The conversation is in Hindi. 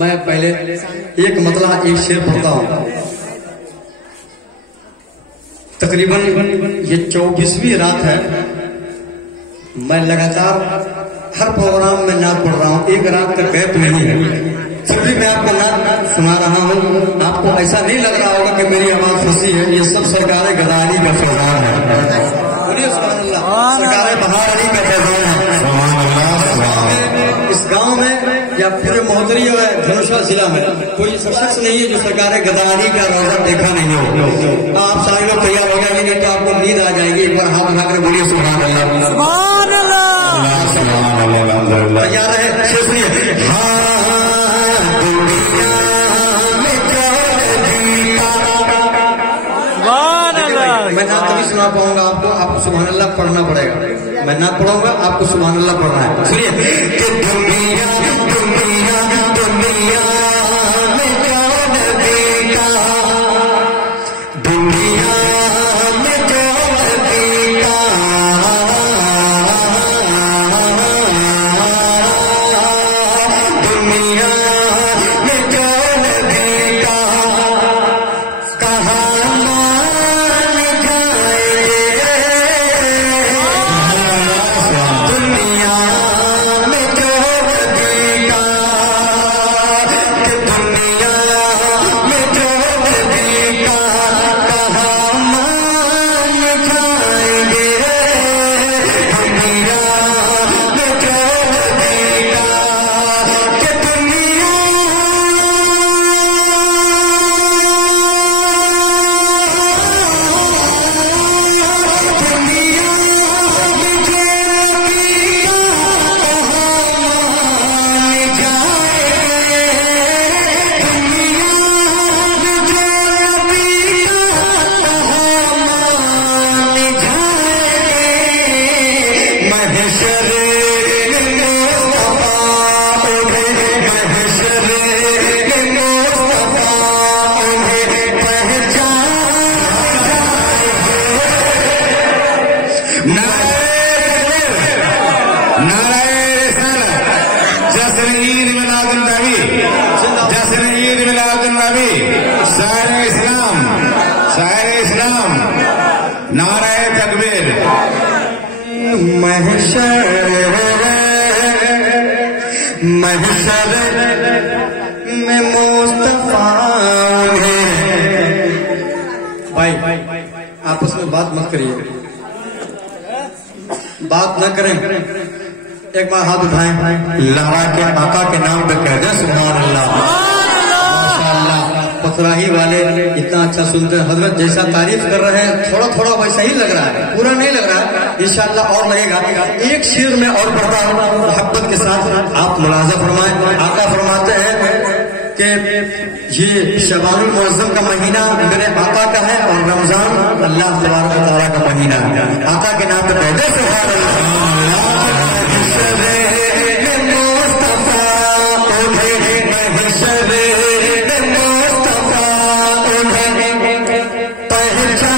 मैं पहले एक मतलब एक शेर पढ़ता हूँ। तकरीबन ये 24वीं रात है। मैं लगातार हर प्रोग्राम में नात पढ़ रहा हूँ, एक रात का गैप नहीं है। फिर भी मैं आपको नात सुना रहा हूँ। आपको ऐसा नहीं लग रहा होगा कि मेरी आवाज फंसी है। ये सब सरकार गदारी का फैजान है। सरकार बहारी का फैजान है। इस गांव में या पूरे महोदरी और धनुषा जिला में कोई शख्स नहीं है जो सरकार गदारी का रोजा देखा नहीं हो। आप सारे लोग तैयार हो जाएंगे तो आपको नींद आ जाएगी। एक बार हाथ उठाकर बोलिए सुभान अल्लाह। तैयार है? सुनिए। मैं नात नहीं सुना पाऊंगा आपको, आपको सुभान अल्लाह पढ़ना पड़ेगा। मैं नात पढ़ूंगा, आपको सुभान अल्लाह पढ़ना है। सुनिए। नारे तकबीर। महशर में मुस्तफा है। भाई आपस में बात मत करिए, बात न करें। एक बार हाथ उठाएं, लहरा के आका के नाम पे कह दें सुभान अल्लाह। पथराही वाले इतना अच्छा सुनते हैं। हजरत जैसा तारीफ कर रहे हैं थोड़ा थोड़ा वैसा ही लग रहा है, पूरा नहीं लग रहा है। इंशाअल्लाह और लगेगा। एक शेर में और पढ़ता हूँ मोहब्बत के साथ, आप मुलाजा फरमाएं। आका फरमाते हैं कि ये शबानुल मुअज्जम का महीना मेरे आका का है और रमजान अल्लाह तबारक व तआला का महीना है। आका के नाम पे कह दे सुभान अल्लाह। पहचान